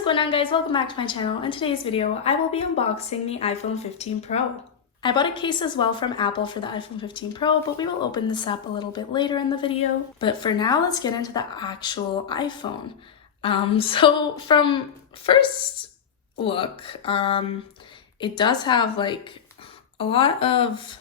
is going on, guys? Welcome back to my channel. In today's video, I will be unboxing the iPhone 15 Pro. I bought a case as well from Apple for the iPhone 15 Pro, but we will open this up a little bit later in the video. But for now, let's get into the actual iPhone. So from first look, it does have like a lot of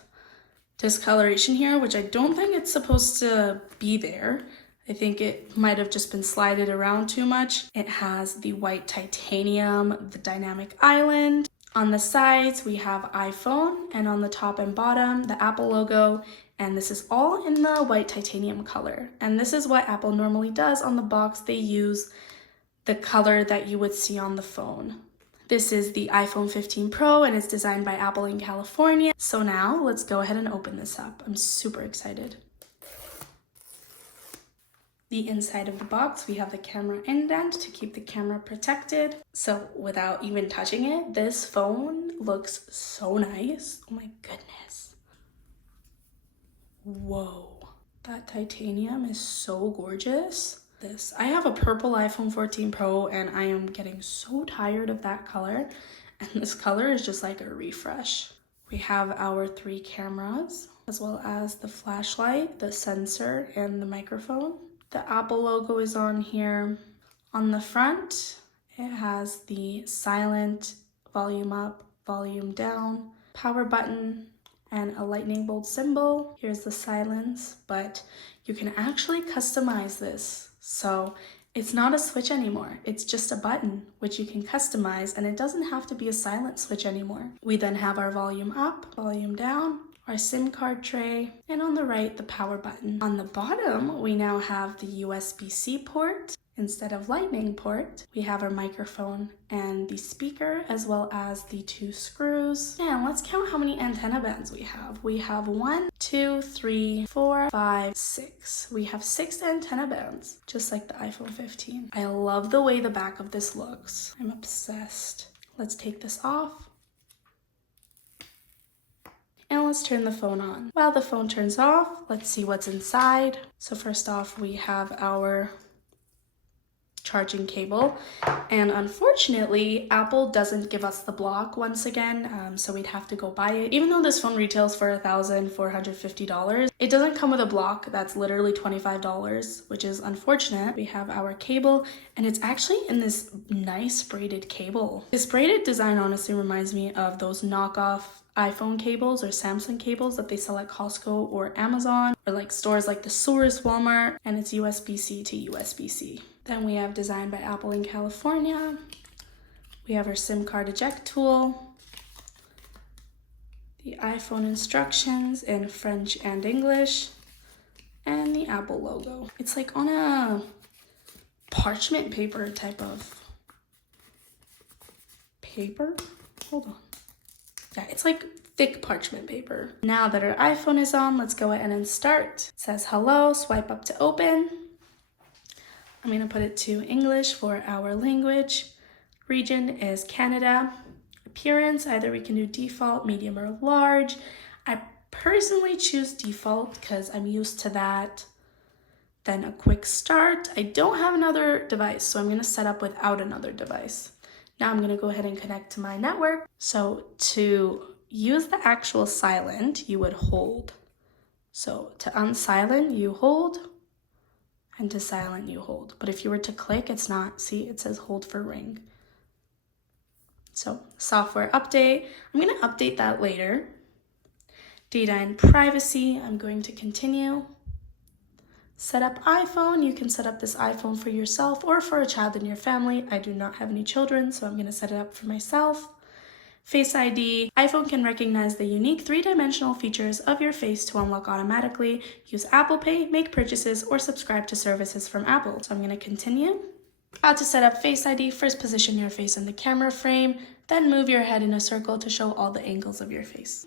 discoloration here, which I don't think it's supposed to be there. I think it might have just been slided around too much. It has the white titanium, the dynamic island. On the sides, we have iPhone, and on the top and bottom, the Apple logo. And this is all in the white titanium color. And this is what Apple normally does on the box. They use the color that you would see on the phone. This is the iPhone 15 Pro, and it's designed by Apple in California. So now let's go ahead and open this up. I'm super excited. The inside of the box, we have the camera indent to keep the camera protected. So without even touching it, this phone looks so nice. Oh my goodness. Whoa, that titanium is so gorgeous. I have a purple iPhone 14 Pro and I am getting so tired of that color. And this color is just like a refresh. We have our 3 cameras, as well as the flashlight, the sensor, and the microphone. The Apple logo is on here. On the front, it has the silent, volume up, volume down, power button, and a lightning bolt symbol. Here's the silence, but you can actually customize this. So it's not a switch anymore. It's just a button, which you can customize, and it doesn't have to be a silent switch anymore. We then have our volume up, volume down, our SIM card tray, and on the right, the power button. On the bottom, we now have the USB-C port. Instead of lightning port, we have our microphone and the speaker, as well as the 2 screws. And let's count how many antenna bands we have. We have 1, 2, 3, 4, 5, 6. We have 6 antenna bands, just like the iPhone 15. I love the way the back of this looks. I'm obsessed. Let's take this off. And let's turn the phone on. While the phone turns off, let's see what's inside. So first off, we have our charging cable. And unfortunately, Apple doesn't give us the block once again, so we'd have to go buy it. Even though this phone retails for $1,450, it doesn't come with a block. That's literally $25, which is unfortunate. We have our cable, and it's actually in this nice braided cable. This braided design honestly reminds me of those knockoff iPhone cables or Samsung cables that they sell at Costco or Amazon, or like stores like the Source, Walmart, and it's USB-C to USB-C. Then we have designed by Apple in California. We have our SIM card eject tool, the iPhone instructions in French and English, and the Apple logo. It's like on a parchment paper type of paper. Hold on. Yeah, it's like thick parchment paper. Now that our iPhone is on, let's go ahead and start. It says hello, swipe up to open. I'm gonna put it to English for our language. Region is Canada. Appearance, either we can do default, medium, or large. I personally choose default because I'm used to that. Then a quick start. I don't have another device, so I'm gonna set up without another device. Now I'm gonna go ahead and connect to my network. So to use the actual silent, you would hold. So to unsilent, you hold, and to silent, you hold. But if you were to click, it's not, see, it says hold for ring. So software update, I'm gonna update that later. Data and privacy, I'm going to continue. Set up iPhone, you can set up this iPhone for yourself or for a child in your family. I do not have any children, so I'm gonna set it up for myself. Face ID, iPhone can recognize the unique 3-dimensional features of your face to unlock automatically. Use Apple Pay, make purchases, or subscribe to services from Apple. So I'm gonna continue. How to set up Face ID, first position your face in the camera frame, then move your head in a circle to show all the angles of your face.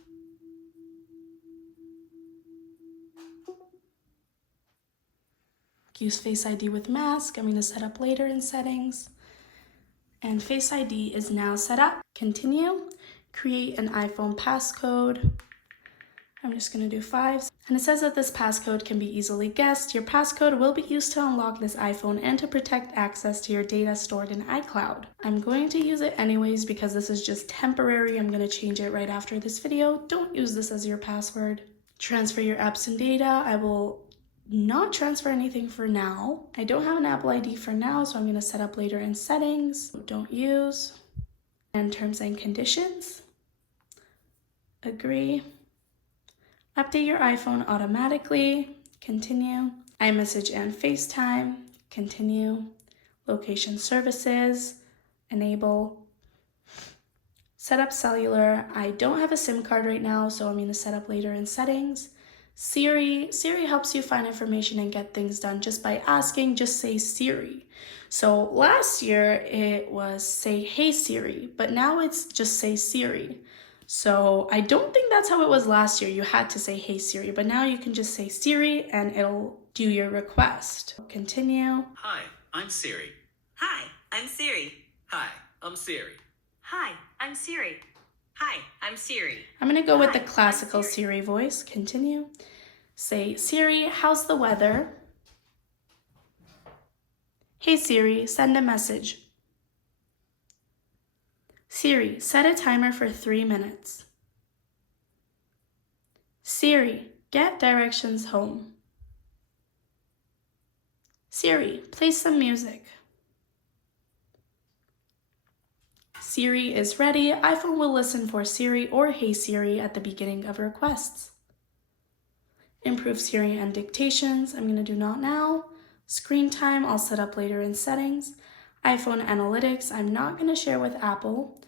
Use Face ID with mask. I'm going to set up later in settings. And Face ID is now set up. Continue. Create an iPhone passcode. I'm just going to do 5. And it says that this passcode can be easily guessed. Your passcode will be used to unlock this iPhone and to protect access to your data stored in iCloud. I'm going to use it anyways because this is just temporary. I'm going to change it right after this video. Don't use this as your password. Transfer your apps and data. I will not transfer anything for now. I don't have an Apple ID for now, so I'm going to set up later in settings. Don't use. And terms and conditions. Agree. Update your iPhone automatically, continue. iMessage and FaceTime, continue. Location services, enable. Set up cellular. I don't have a SIM card right now, so I'm going to set up later in settings. Siri helps you find information and get things done just by asking, just say Siri. So last year it was say hey Siri, but now it's just say Siri. So I don't think that's how it was last year. You had to say, hey Siri, but now you can just say Siri and it'll do your request. Continue. Hi, I'm Siri. Hi, I'm Siri. Hi, I'm Siri. Hi, I'm Siri. Hi, I'm Siri. I'm gonna go with the classical Siri voice. Continue. Say, Siri, how's the weather? Hey Siri, send a message. Siri, set a timer for 3 minutes. Siri, get directions home. Siri, play some music. Siri is ready. iPhone will listen for Siri or Hey Siri at the beginning of requests. Improve Siri and dictations. I'm going to do not now. Screen time, I'll set up later in settings. iPhone analytics, I'm not going to share with Apple.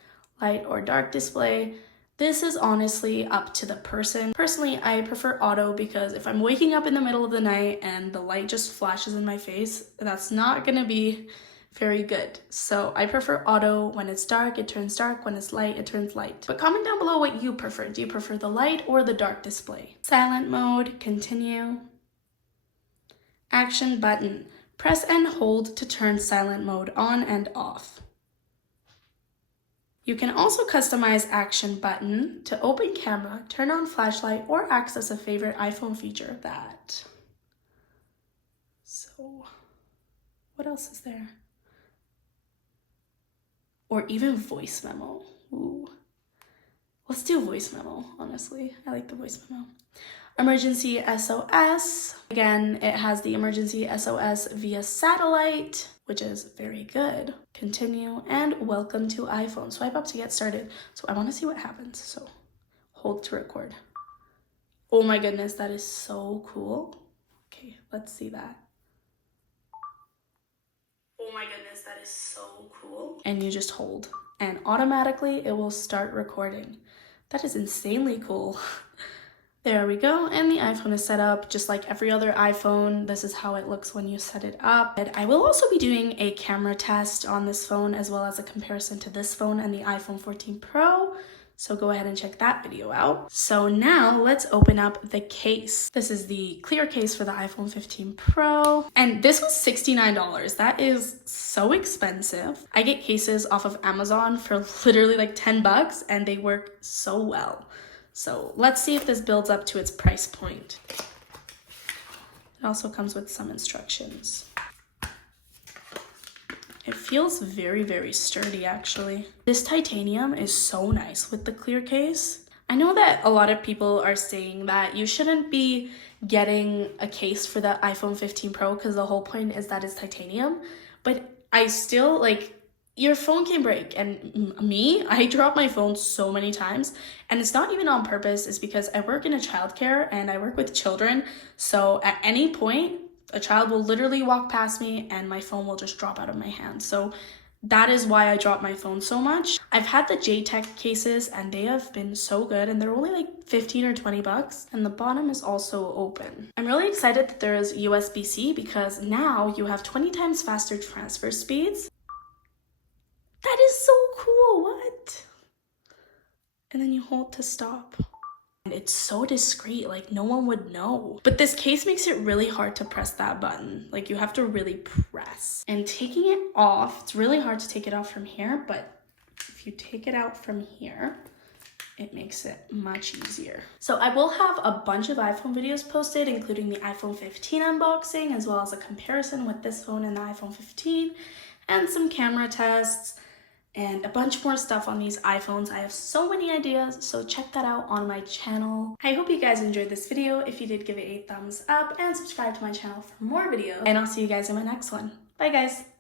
Light or dark display. This is honestly up to the person. Personally, I prefer auto because if I'm waking up in the middle of the night and the light just flashes in my face, that's not going to be very good. So I prefer auto. When it's dark, it turns dark. When it's light, it turns light. But comment down below what you prefer. Do you prefer the light or the dark display? Silent mode, continue. Action button. Press and hold to turn silent mode on and off. You can also customize action button to open camera, turn on flashlight, or access a favorite iPhone feature. So, what else is there? Or even voice memo. Ooh. Let's do voice memo, honestly. I like the voice memo. Emergency SOS. Again, it has the emergency SOS via satellite, which is very good. Continue, and welcome to iPhone. Swipe up to get started. So I want to see what happens. So hold to record. Oh my goodness, that is so cool. Okay, let's see that. Oh my goodness, that is so cool. And you just hold, and automatically it will start recording. That is insanely cool. There we go, and the iPhone is set up just like every other iPhone. This is how it looks when you set it up. And I will also be doing a camera test on this phone as well as a comparison to this phone and the iPhone 14 Pro. So go ahead and check that video out. So now let's open up the case. This is the clear case for the iPhone 15 Pro. And this was $69. That is so expensive. I get cases off of Amazon for literally like 10 bucks and they work so well. So let's see if this builds up to its price point. It also comes with some instructions. It feels very, very sturdy actually. This titanium is so nice with the clear case. I know that a lot of people are saying that you shouldn't be getting a case for the iPhone 15 Pro because the whole point is that it's titanium, but I still like, your phone can break, and I drop my phone so many times, and it's not even on purpose. It's because I work in a childcare and I work with children, so at any point a child will literally walk past me and my phone will just drop out of my hand. So that is why I drop my phone so much. I've had the JTech cases and they have been so good, and they're only like 15 or 20 bucks, and the bottom is also open. I'm really excited that there is USB-C because now you have 20 times faster transfer speeds. That is so cool, what? And then you hold to stop. And it's so discreet, like no one would know. But this case makes it really hard to press that button. Like you have to really press. And taking it off, it's really hard to take it off from here, but if you take it out from here, it makes it much easier. So I will have a bunch of iPhone videos posted, including the iPhone 15 unboxing, as well as a comparison with this phone and the iPhone 15, and some camera tests, and a bunch more stuff on these iPhones. I have so many ideas, so check that out on my channel. I hope you guys enjoyed this video. If you did, give it a thumbs up and subscribe to my channel for more videos. And I'll see you guys in my next one. Bye guys.